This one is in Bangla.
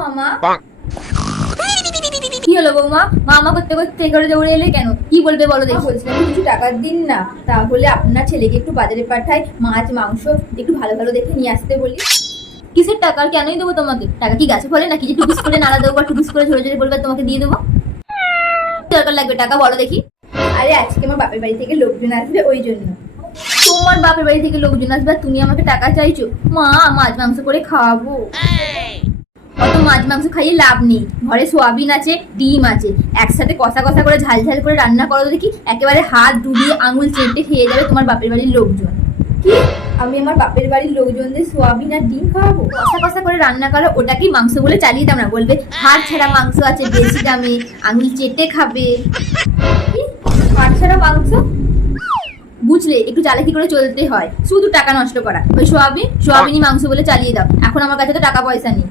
মামা। কি হলো বৌমা? মামা করতে করতে এই করে দৌড়ে এলে কেন? কি বলবে বলো দেখি। বলছিলাম কিছু টাকা দিন না, তাহলে আপনার ছেলেকে একটু বাজারে পাঠাই, মাছ মাংস একটু ভালো ভালো দেখে নিয়ে আসতে বলি। কিসের টাকা? আর কেনই দেবো তোমাকে? টাকা কি গাছে ফলে নাকি যে টুপিস করে নাড়া দেবো বা টুপিস করে ঝরে ঝরে বলবে তোমাকে দিয়ে দেবো? দরকার লাগবে টাকা, বলো দেখি। আরে আজকে আমার বাপের বাড়ি থেকে লোকজন আসবে, ওই জন্য। তোমার বাপের বাড়ি থেকে লোকজন আসবে আর তুমি আমাকে টাকা চাইছো? মা, মাছ মাংস করে খাওয়াবো। অত মাছ মাংস খাইয়ে লাভ নেই, ঘরে সোয়াবিন আছে, ডিম আছে, একসাথে কষা কষা করে ঝাল ঝাল করে রান্না করো দেখি, একেবারে হাত ডুবিয়ে আঙুল চেটে খেয়ে যাবে তোমার বাপের বাড়ির লোকজন। কি? আমি আমার বাপের বাড়ির লোকজনদের সোয়াবিন আর ডিম খাওয়াবো? কষা কষা করে রান্না করো, ওটাকেই মাংস বলে চালিয়ে দাও না, বলবে হাড় ছাড়া মাংস আছে বেশি দামে, আঙুল চেটে খাবে। কি? হাড় ছাড়া মাংস? বুঝলে, একটু চালাকি করে চলতে হয়, শুধু টাকা নষ্ট করা। ওই সোয়াবিনই মাংস বলে চালিয়ে দাও। এখন আমার কাছে তো টাকা পয়সা নেই।